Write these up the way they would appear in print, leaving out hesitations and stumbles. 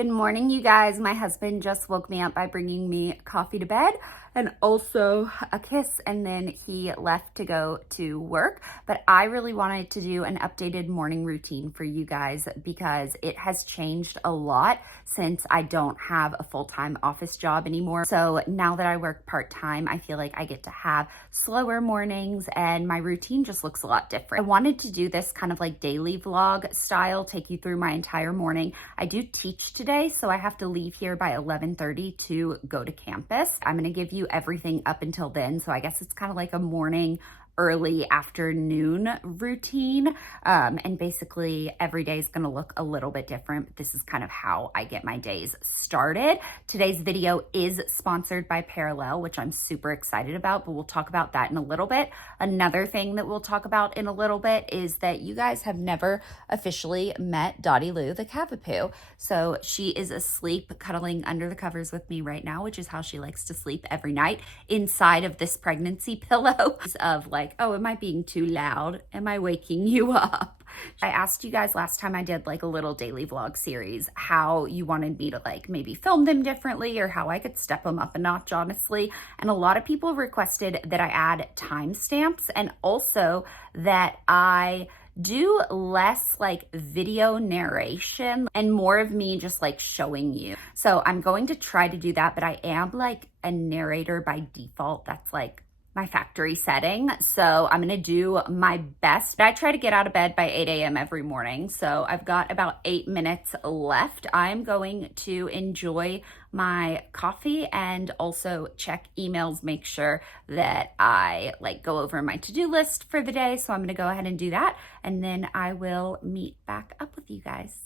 Good morning, you guys. My husband just woke me up by bringing me coffee to bed and also a kiss, and then he left to go to work. But I really wanted to do an updated morning routine for you guys because it has changed a lot since I don't have a full-time office job anymore. So now that I work part-time, I feel like I get to have slower mornings and my routine just looks a lot different. I wanted to do this kind of like daily vlog style, take you through my entire morning. I do teach today, so I have to leave here by 11:30 to go to campus. I'm gonna give you everything up until then, so I guess it's kind of like a morning, early afternoon routine, and basically every day is going to look a little bit different. This is kind of how I get my days started. Today's video is sponsored by Perelel, which I'm super excited about, but we'll talk about that in a little bit. Another thing that we'll talk about in a little bit is that you guys have never officially met Dottie Lou the Cavapoo. So she is asleep cuddling under the covers with me right now, which is how she likes to sleep every night, inside of this pregnancy pillow of like, oh, am I being too loud? Am I waking you up? I asked you guys last time I did like a little daily vlog series how you wanted me to like maybe film them differently or how I could step them up a notch, honestly. And a lot of people requested that I add timestamps and also that I do less like video narration and more of me just like showing you. So I'm going to try to do that, but I am like a narrator by default. That's like my factory setting. So I'm gonna do my best. I try to get out of bed by 8 a.m. every morning. So I've got about 8 minutes left. I'm going to enjoy my coffee and also check emails, make sure that I like go over my to-do list for the day. So I'm gonna go ahead and do that. And then I will meet back up with you guys.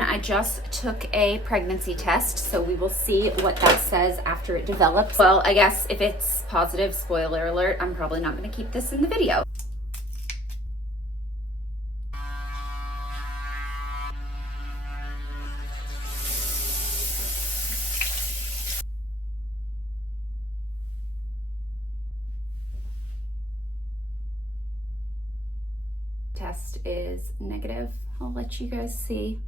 I just took a pregnancy test, so we will see what that says after it develops. Well, I guess if it's positive, spoiler alert, I'm probably not going to keep this in the video. Test is negative. I'll let you guys see.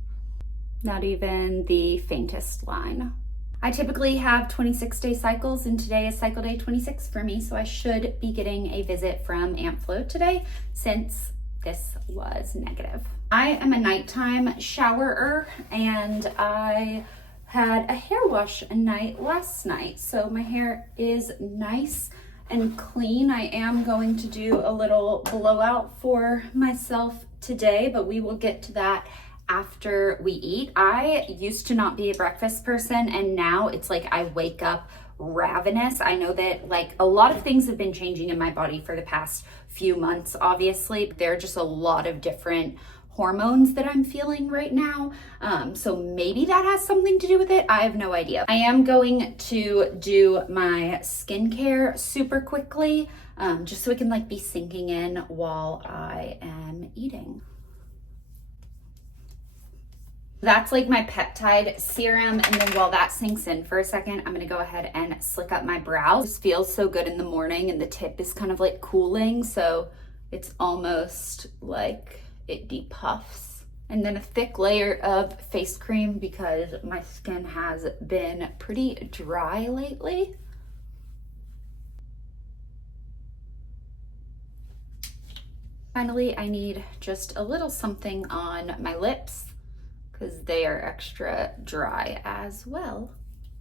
Not even the faintest line. I typically have 26-day cycles and today is cycle day 26 for me, so I should be getting a visit from Aunt Flo today since this was negative. I am a nighttime showerer and I had a hair wash night last night, so my hair is nice and clean. I am going to do a little blowout for myself today, but we will get to that after we eat. I used to not be a breakfast person and now it's like I wake up ravenous. I know that like a lot of things have been changing in my body for the past few months, obviously. There are just a lot of different hormones that I'm feeling right now. So maybe that has something to do with it. I have no idea. I am going to do my skincare super quickly, just so it can like be sinking in while I am eating. That's like my peptide serum, and then while that sinks in for a second, I'm gonna go ahead and slick up my brows. This feels so good in the morning and the tip is kind of like cooling, so it's almost like it depuffs. And then a thick layer of face cream because my skin has been pretty dry lately. Finally, I need just a little something on my lips because they are extra dry as well.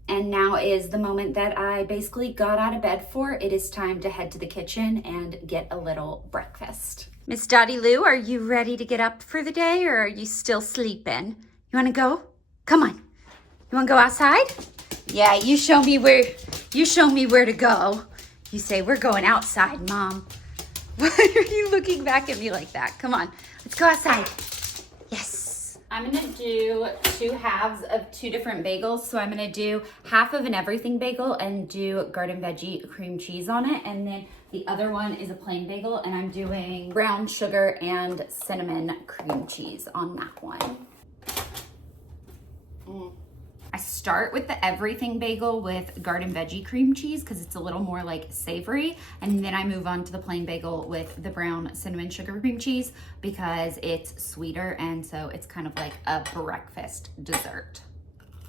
And now is the moment that I basically got out of bed for. It is time to head to the kitchen and get a little breakfast. Miss Dottie Lou, are you ready to get up for the day or are you still sleeping? You wanna go? Come on. You wanna go outside? Yeah, you show me where to go. You say, we're going outside, Mom. Why are you looking back at me like that? Come on, let's go outside. Yes. I'm gonna do 2 halves of 2 different bagels. So I'm gonna do half of an everything bagel and do garden veggie cream cheese on it. And then the other one is a plain bagel and I'm doing brown sugar and cinnamon cream cheese on that one. I start with the everything bagel with garden veggie cream cheese because it's a little more like savory. And then I move on to the plain bagel with the brown cinnamon sugar cream cheese because it's sweeter, and so it's kind of like a breakfast dessert.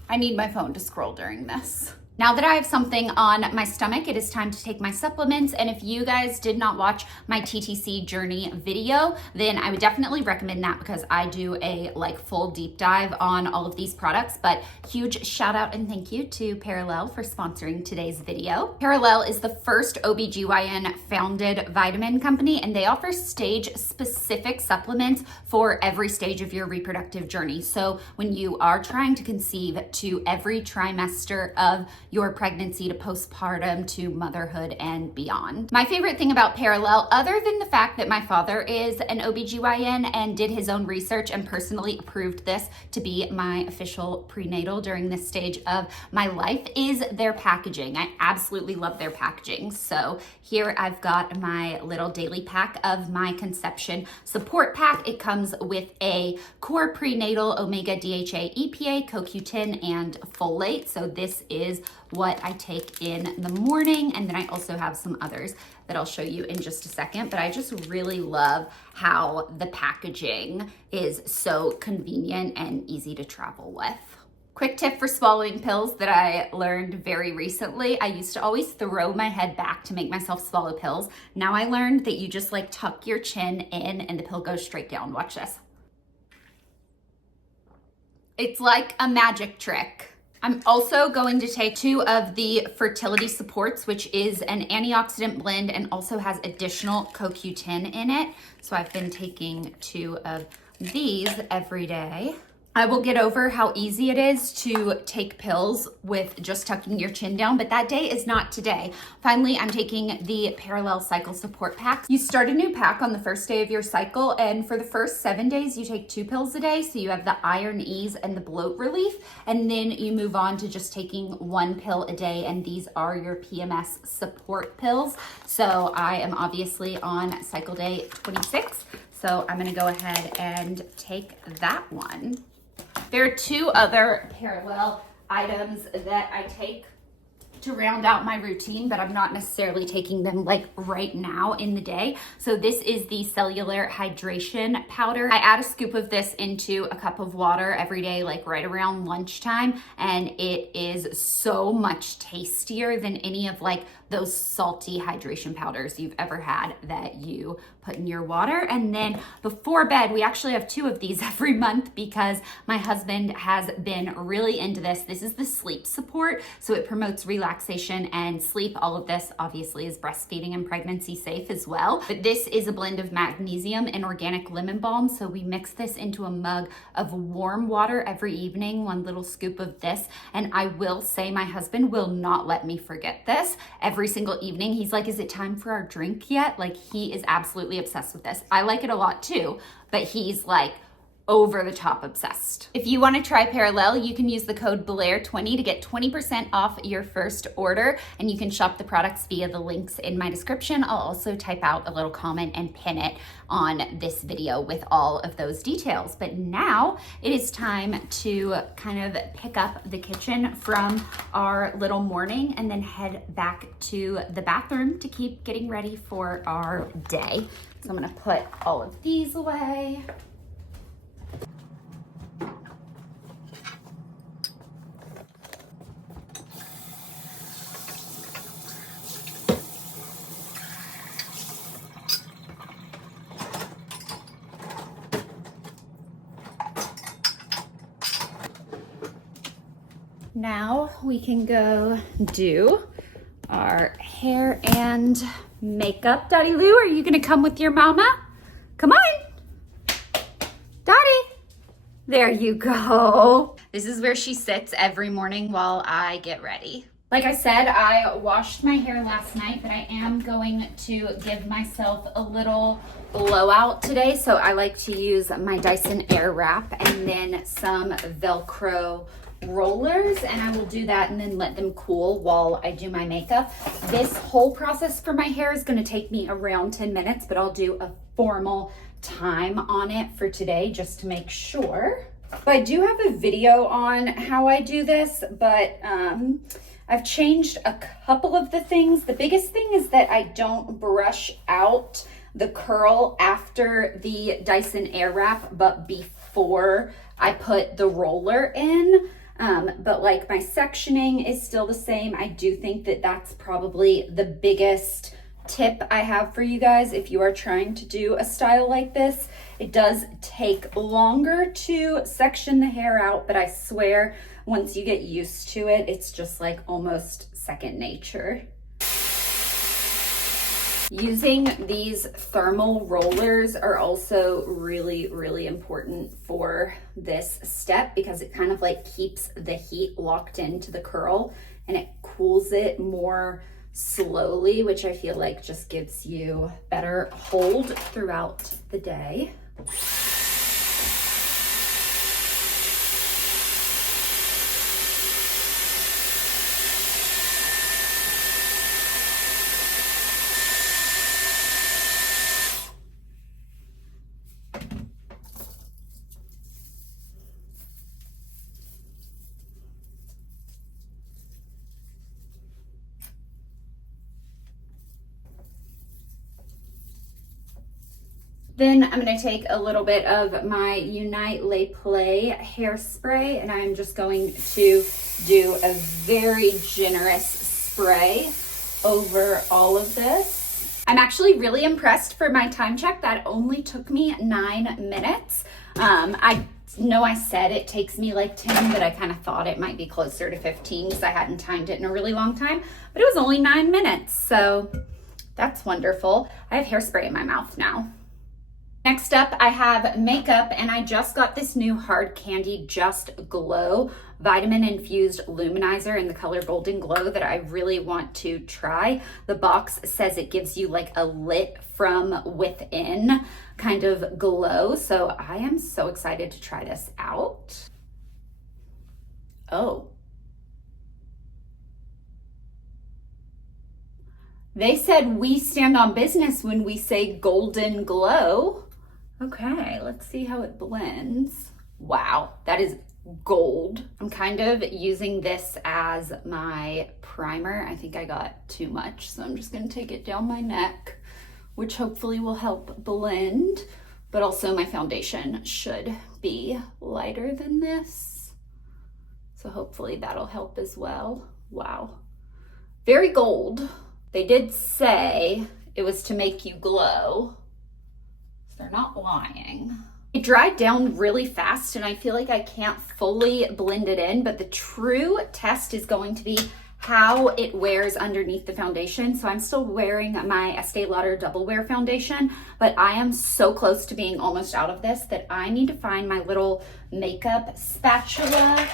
I need my phone to scroll during this. Now that I have something on my stomach, it is time to take my supplements. And if you guys did not watch my TTC journey video, then I would definitely recommend that because I do a full deep dive on all of these products. But huge shout out and thank you to Perelel for sponsoring today's video. Perelel is the first OBGYN founded vitamin company, and they offer stage specific supplements for every stage of your reproductive journey. So when you are trying to conceive to every trimester of your pregnancy to postpartum to motherhood and beyond. My favorite thing about Perelel, other than the fact that my father is an OBGYN and did his own research and personally approved this to be my official prenatal during this stage of my life, is their packaging. I absolutely love their packaging. So here I've got my little daily pack of my conception support pack. It comes with a core prenatal omega DHA EPA, CoQ10, and folate. So this is what I take in the morning, and then I also have some others that I'll show you in just a second. But I just really love how the packaging is so convenient and easy to travel with. Quick tip for swallowing pills that I learned very recently. I used to always throw my head back to make myself swallow pills. Now I learned that you just tuck your chin in and the pill goes straight down. Watch this. It's like a magic trick. I'm also going to take 2 of the fertility supports, which is an antioxidant blend and also has additional CoQ10 in it. So I've been taking 2 of these every day. I will get over how easy it is to take pills with just tucking your chin down, but that day is not today. Finally, I'm taking the Perelel Cycle Support Pack. You start a new pack on the first day of your cycle, and for the first 7 days, you take 2 pills a day. So you have the iron ease and the bloat relief, and then you move on to just taking 1 pill a day, and these are your PMS support pills. So I am obviously on cycle day 26, so I'm gonna go ahead and take that one. There are 2 other Perelel items that I take to round out my routine, but I'm not necessarily taking them right now in the day. So this is the cellular hydration powder. I add a scoop of this into a cup of water every day, right around lunchtime, and it is so much tastier than any of those salty hydration powders you've ever had that you put in your water. And then before bed, we actually have 2 of these every month because my husband has been really into this. This is the sleep support, so it promotes relaxation and sleep. All of this obviously is breastfeeding and pregnancy safe as well. But this is a blend of magnesium and organic lemon balm. So we mix this into a mug of warm water every evening, 1 little scoop of this. And I will say my husband will not let me forget this. Every single evening, he's like, is it time for our drink yet? He is absolutely obsessed with this. I like it a lot too, but he's over the top obsessed. If you want to try Perelel, you can use the code Blair20 to get 20% off your first order, and you can shop the products via the links in my description. I'll also type out a little comment and pin it on this video with all of those details. But now it is time to kind of pick up the kitchen from our little morning and then head back to the bathroom to keep getting ready for our day. So I'm gonna put all of these away. Now we can go do our hair and makeup. Daddy Lou, are you gonna come with your mama? Come on. Daddy. There you go. This is where she sits every morning while I get ready. Like I said, I washed my hair last night, but I am going to give myself a little blowout today. So I like to use my Dyson Airwrap and then some Velcro rollers, and I will do that and then let them cool while I do my makeup. This whole process for my hair is going to take me around 10 minutes, but I'll do a formal time on it for today just to make sure. I do have a video on how I do this, but I've changed a couple of the things. The biggest thing is that I don't brush out the curl after the Dyson Airwrap, but before I put the roller in. But like my sectioning is still the same. I do think that that's probably the biggest tip I have for you guys if you are trying to do a style like this. It does take longer to section the hair out, but I swear once you get used to it, it's just like almost second nature. Using these thermal rollers are also really, really important for this step because it kind of like keeps the heat locked into the curl and it cools it more slowly, which I feel like just gives you better hold throughout the day. Then I'm going to take a little bit of my Unite Le Play hairspray and I'm just going to do a very generous spray over all of this. I'm actually really impressed for my time check. That only took me 9 minutes. I know I said it takes me like 10, but I kind of thought it might be closer to 15 because I hadn't timed it in a really long time, but it was only 9 minutes. So that's wonderful. I have hairspray in my mouth now. Next up, I have makeup, and I just got this new Hard Candy Just Glow vitamin infused luminizer in the color Golden Glow that I really want to try. The box says it gives you like a lit from within kind of glow, so I am so excited to try this out. Oh. They said we stand on business when we say Golden Glow. Okay, let's see how it blends. Wow, that is gold. I'm kind of using this as my primer. I think I got too much, so I'm just gonna take it down my neck, which hopefully will help blend, but also my foundation should be lighter than this. So hopefully that'll help as well. Wow, very gold. They did say it was to make you glow. They're not lying. It dried down really fast and I feel like I can't fully blend it in, but the true test is going to be how it wears underneath the foundation. So I'm still wearing my Estee Lauder Double Wear foundation, but I am so close to being almost out of this that I need to find my little makeup spatula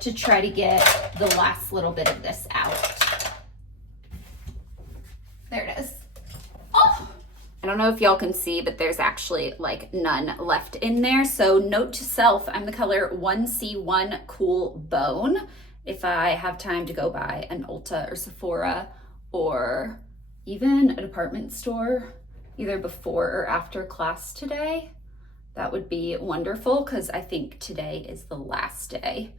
to try to get the last little bit of this out. There it is. Oh! I don't know if y'all can see, but there's actually like none left in there. So note to self, I'm the color 1C1 Cool Bone. If I have time to go by an Ulta or Sephora or even a department store, either before or after class today, that would be wonderful because I think today is the last day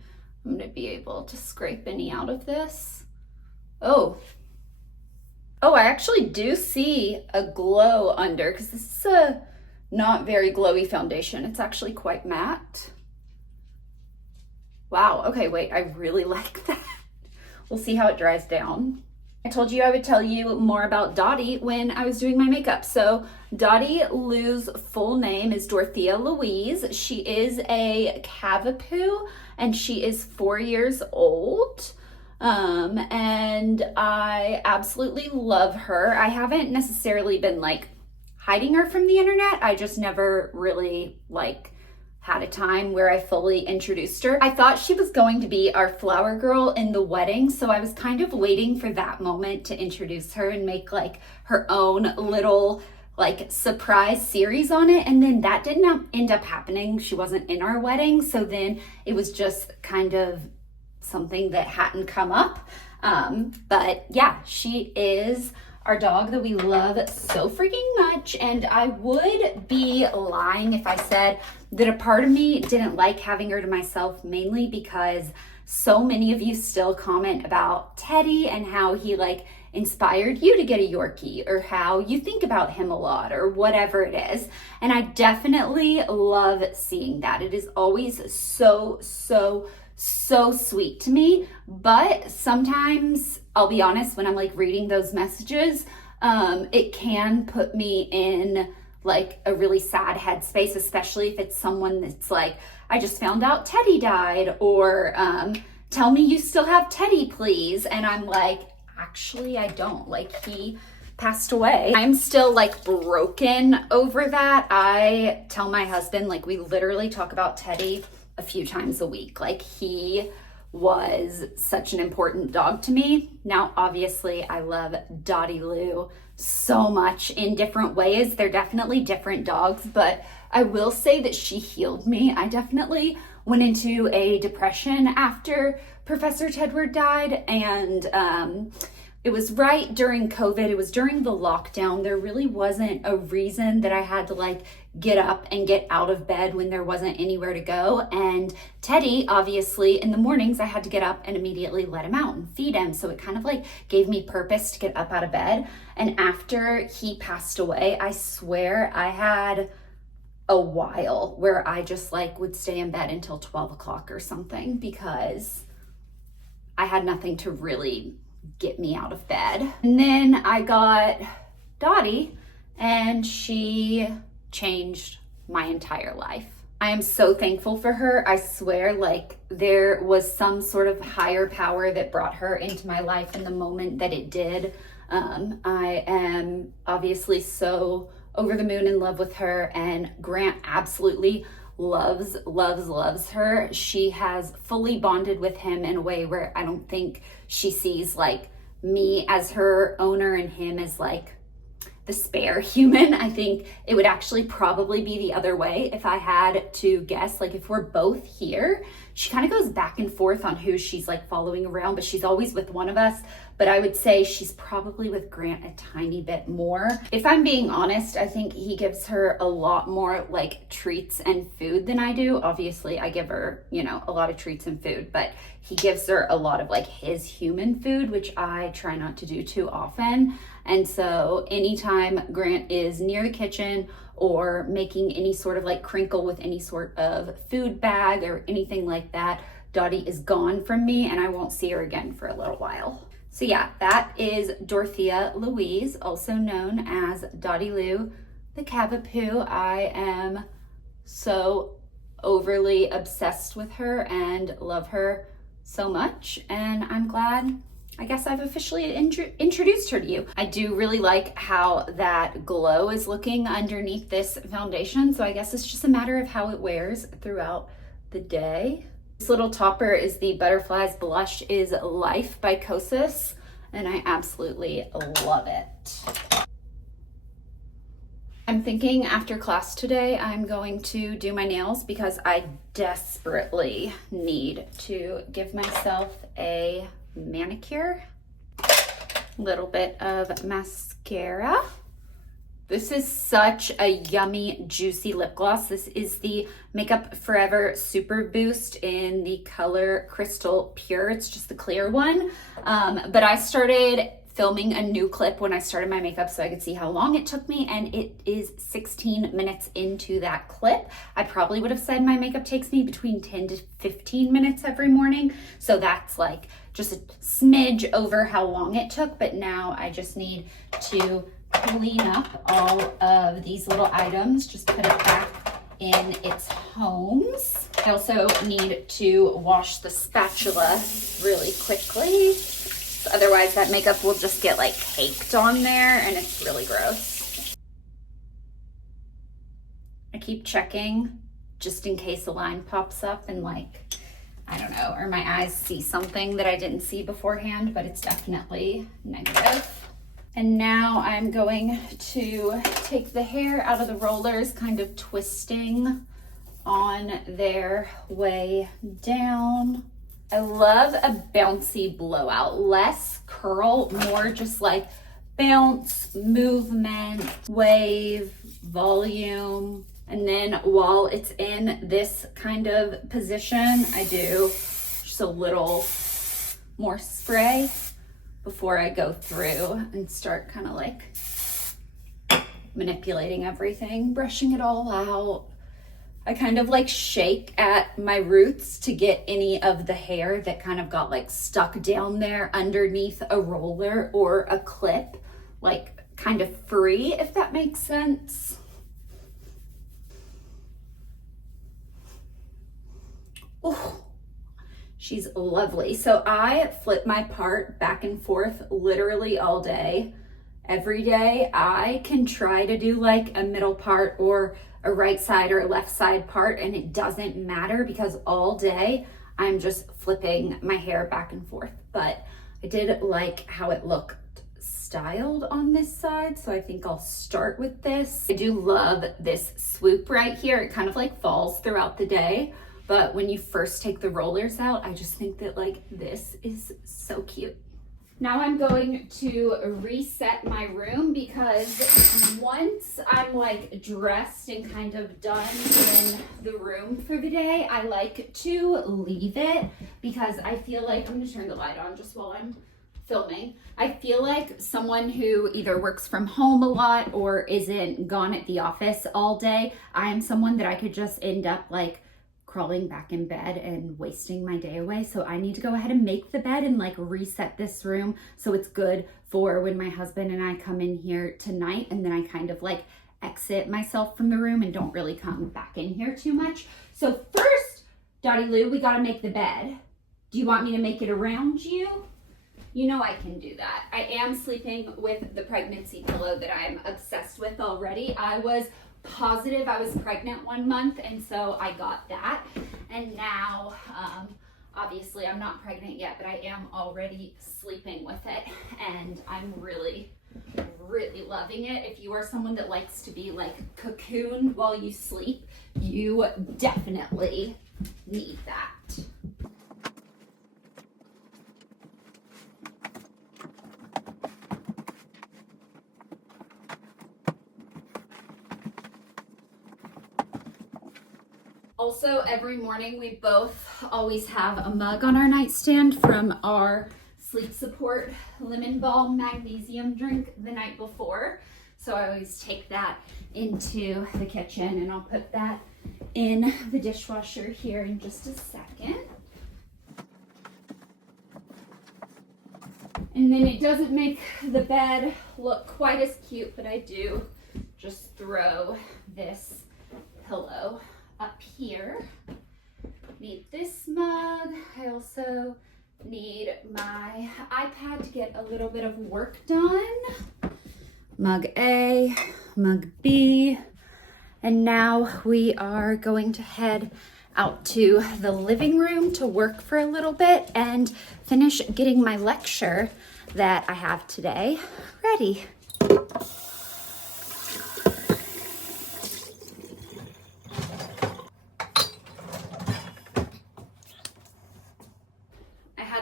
I'm gonna be able to scrape any out of this. Oh, I actually do see a glow under because this is a not very glowy foundation. It's actually quite matte. Wow, okay, wait, I really like that. We'll see how it dries down. I told you I would tell you more about Dottie when I was doing my makeup. So Dottie Lou's full name is Dorothea Louise. She is a Cavapoo and she is 4 years old. And I absolutely love her. I haven't necessarily been like hiding her from the internet. I just never really like had a time where I fully introduced her. I thought she was going to be our flower girl in the wedding, so I was kind of waiting for that moment to introduce her and make like her own little like surprise series on it, and then that did not end up happening. She wasn't in our wedding, so then it was just kind of something that hadn't come up. But yeah, she is our dog that we love so freaking much. And I would be lying if I said that a part of me didn't like having her to myself, mainly because so many of you still comment about Teddy and how he like inspired you to get a Yorkie, or how you think about him a lot, or whatever it is. And I definitely love seeing that. It is always so sweet to me. But sometimes, I'll be honest, when I'm like reading those messages, it can put me in like a really sad headspace, especially if it's someone that's like, I just found out Teddy died, or tell me you still have Teddy, please. And I'm like, actually, I don't. Like, he passed away. I'm still like broken over that. I tell my husband, like, we literally talk about Teddy a few times a week. Like, he was such an important dog to me. Now, obviously, I love Dottie Lou so much in different ways. They're definitely different dogs, but I will say that she healed me. I definitely went into a depression after Professor Tedward died, and it was right during COVID. It was during the lockdown. There really wasn't a reason that I had to like get up and get out of bed when there wasn't anywhere to go. And Teddy, obviously, in the mornings, I had to get up and immediately let him out and feed him. So it kind of like gave me purpose to get up out of bed. And after he passed away, I swear I had a while where I just like would stay in bed until 12 o'clock or something, because I had nothing to really get me out of bed. And then I got Dottie, and she changed my entire life. I am so thankful for her. I swear, like, there was some sort of higher power that brought her into my life in the moment that it did. I am obviously so over the moon in love with her, and Grant absolutely loves her. She has fully bonded with him in a way where I don't think she sees like me as her owner and him as like the spare human. I think it would actually probably be the other way if I had to guess. Like, if we're both here, she kind of goes back and forth on who she's like following around, but she's always with one of us. But I would say she's probably with Grant a tiny bit more. If I'm being honest, I think he gives her a lot more like treats and food than I do. Obviously, I give her, you know, a lot of treats and food, but he gives her a lot of like his human food, which I try not to do too often. And so anytime Grant is near the kitchen or making any sort of like crinkle with any sort of food bag or anything like that, Dottie is gone from me, and I won't see her again for a little while. So yeah, that is Dorothea Louise, also known as Dottie Lou the Cavapoo. I am so overly obsessed with her and love her so much, and I'm glad, I guess, I've officially introduced her to you. I do really like how that glow is looking underneath this foundation, so I guess it's just a matter of how it wears throughout the day. This little topper is the Butterflies Blush is Life by Kosas, and I absolutely love it. I'm thinking after class today, I'm going to do my nails because I desperately need to give myself a manicure. Little bit of mascara. This is such a yummy, juicy lip gloss. This is the Makeup Forever Super Boost in the color Crystal Pure. It's just the clear one. But I started filming a new clip when I started my makeup so I could see how long it took me, and it is 16 minutes into that clip. I probably would have said my makeup takes me between 10 to 15 minutes every morning. So that's like just a smidge over how long it took, but now I just need to clean up all of these little items, just put it back in its homes. I also need to wash the spatula really quickly. Otherwise that makeup will just get like caked on there and it's really gross. I keep checking just in case a line pops up and like, I don't know, or my eyes see something that I didn't see beforehand, but it's definitely negative. And now I'm going to take the hair out of the rollers, kind of twisting on their way down. I love a bouncy blowout, less curl, more just like bounce, movement, wave, volume. And then while it's in this kind of position, I do just a little more spray before I go through and start kind of like manipulating everything, brushing it all out. I kind of like shake at my roots to get any of the hair that kind of got like stuck down there underneath a roller or a clip, like kind of free, if that makes sense. Oh, she's lovely. So I flip my part back and forth literally all day. Every day I can try to do like a middle part or a right side or a left side part, and it doesn't matter because all day I'm just flipping my hair back and forth. But I did like how it looked styled on this side, so I think I'll start with this. I do love this swoop right here. It kind of like falls throughout the day, but when you first take the rollers out, I just think that like this is so cute. Now I'm going to reset my room because once I'm like dressed and kind of done in the room for the day, I like to leave it because I feel like, I'm gonna turn the light on just while I'm filming. I feel like someone who either works from home a lot or isn't gone at the office all day, I am someone that I could just end up like crawling back in bed and wasting my day away. So I need to go ahead and make the bed and like reset this room so it's good for when my husband and I come in here tonight, and then I kind of like exit myself from the room and don't really come back in here too much. So first, Dottie Lou, we gotta make the bed. Do you want me to make it around you? You know I can do that. I am sleeping with the pregnancy pillow that I'm obsessed with already. I was positive I was pregnant 1 month, and so I got that. And now, obviously I'm not pregnant yet, but I am already sleeping with it, and I'm really, really loving it. If you are someone that likes to be like cocooned while you sleep, you definitely need that. Also, every morning we both always have a mug on our nightstand from our sleep support lemon balm magnesium drink the night before. So I always take that into the kitchen, and I'll put that in the dishwasher here in just a second. And then it doesn't make the bed look quite as cute, but I do just throw this pillow up here. Need this mug. I also need my iPad to get a little bit of work done. Mug A, mug B, and now we are going to head out to the living room to work for a little bit and finish getting my lecture that I have today ready.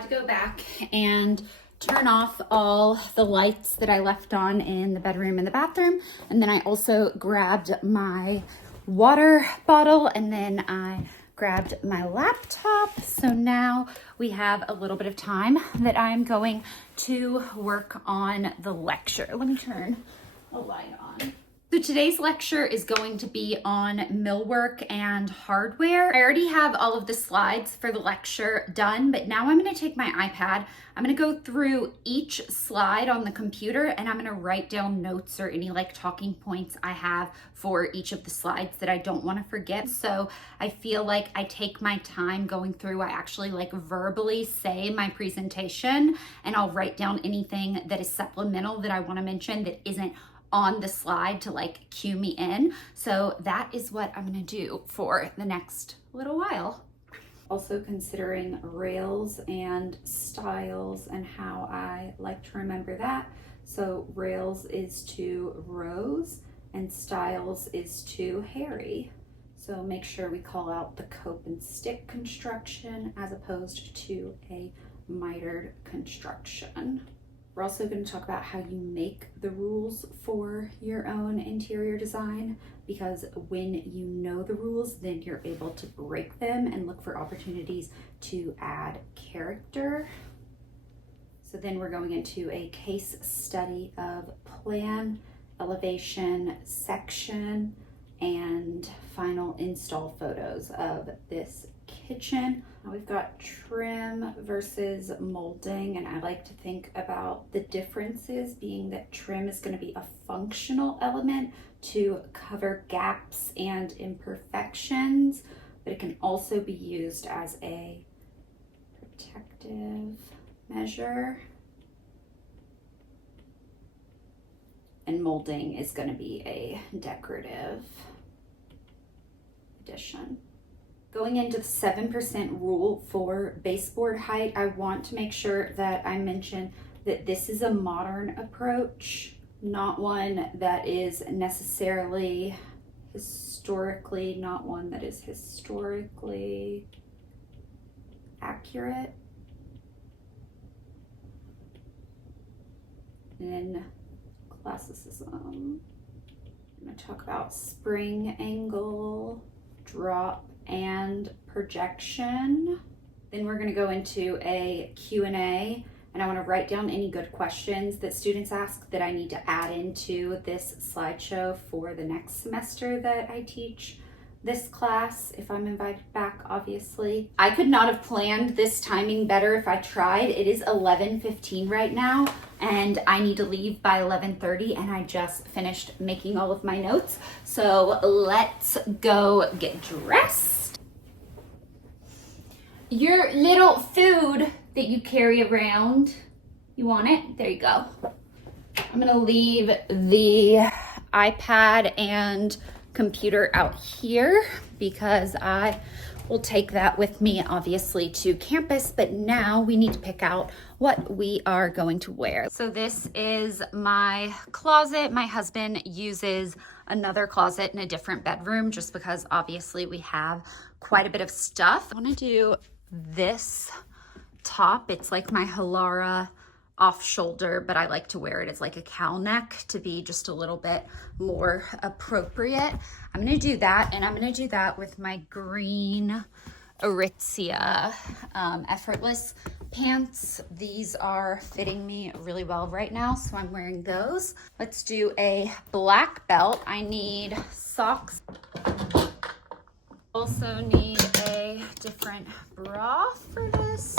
Go back and turn off all the lights that I left on in the bedroom and the bathroom, and then I also grabbed my water bottle, and then I grabbed my laptop. So now we have a little bit of time that I'm going to work on the lecture. Let me turn a light on. So today's lecture is going to be on millwork and hardware. I already have all of the slides for the lecture done, but now I'm going to take my iPad. I'm going to go through each slide on the computer, and I'm going to write down notes or any like talking points I have for each of the slides that I don't want to forget. So I feel like I take my time going through. I actually like verbally say my presentation, and I'll write down anything that is supplemental that I want to mention that isn't on the slide to like cue me in. So that is what I'm gonna do for the next little while. Also considering rails and styles and how I like to remember that. So rails is to Rose and styles is to Harry. So make sure we call out the cope and stick construction as opposed to a mitered construction. We're also going to talk about how you make the rules for your own interior design, because when you know the rules, then you're able to break them and look for opportunities to add character. So then we're going into a case study of plan, elevation, section, and final install photos of this kitchen. Now we've got trim versus molding, and I like to think about the differences being that trim is going to be a functional element to cover gaps and imperfections, but it can also be used as a protective measure. And molding is going to be a decorative addition. Going into the 7% rule for baseboard height, I want to make sure that I mention that this is a modern approach, not one that is necessarily historically accurate. In classicism, I'm going to talk about spring angle, drop, and projection. Then we're going to go into a Q&A, and I want to write down any good questions that students ask that I need to add into this slideshow for the next semester that I teach this class, if I'm invited back, obviously. I could not have planned this timing better if I tried. It is 11:15 right now, and I need to leave by 11:30, and I just finished making all of my notes. So let's go get dressed. Your little food that you carry around, you want it? There you go. I'm gonna leave the iPad and computer out here because I will take that with me obviously to campus, but now we need to pick out what we are going to wear. So this is my closet. My husband uses another closet in a different bedroom just because obviously we have quite a bit of stuff. I want to do this top. It's like my Halara off shoulder, but I like to wear it as like a cowl neck to be just a little bit more appropriate. I'm gonna do that, and I'm gonna do that with my green Aritzia effortless pants. These are fitting me really well right now, so I'm wearing those. Let's do a black belt. I need socks. Also need a different bra for this.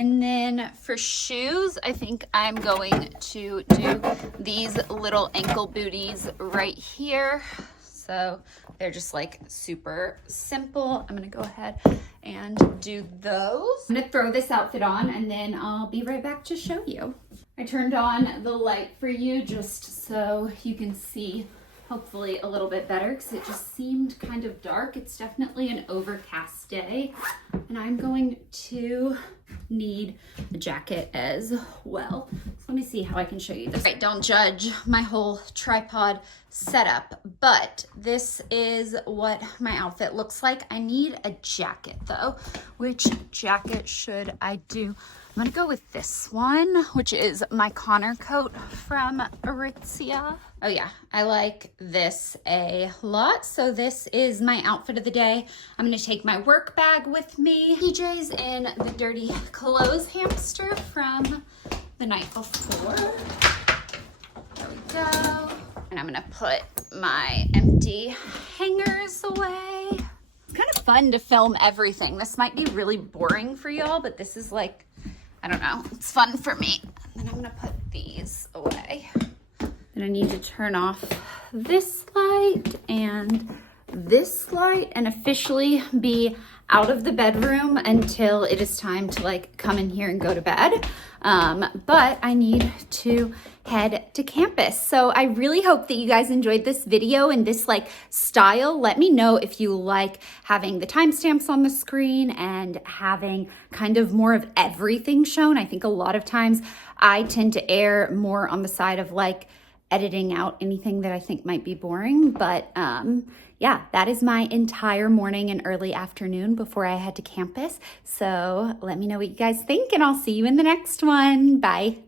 And then for shoes, I think I'm going to do these little ankle booties right here. So they're just like super simple. I'm gonna go ahead and do those. I'm gonna throw this outfit on and then I'll be right back to show you. I turned on the light for you just so you can see hopefully a little bit better because it just seemed kind of dark. It's definitely an overcast day, and I'm going to need a jacket as well. So let me see how I can show you this. Right, don't judge my whole tripod setup, but this is what my outfit looks like. I need a jacket though. Which jacket should I do? I'm gonna go with this one, which is my Connor coat from Aritzia. Oh yeah, I like this a lot. So this is my outfit of the day. I'm gonna take my work bag with me, PJs in the dirty clothes hamster from the night before. There we go. And I'm gonna put my empty hangers away. It's kind of fun to film everything. This might be really boring for y'all, but this is like, I don't know, it's fun for me. And then I'm gonna put these away. Then I need to turn off this light and this light and officially be out of the bedroom until it is time to like come in here and go to bed. But I need to head to campus. So I really hope that you guys enjoyed this video and this like style. Let me know if you like having the timestamps on the screen and having kind of more of everything shown. I think a lot of times I tend to err more on the side of like editing out anything that I think might be boring. But yeah, that is my entire morning and early afternoon before I head to campus. So let me know what you guys think, and I'll see you in the next one. Bye.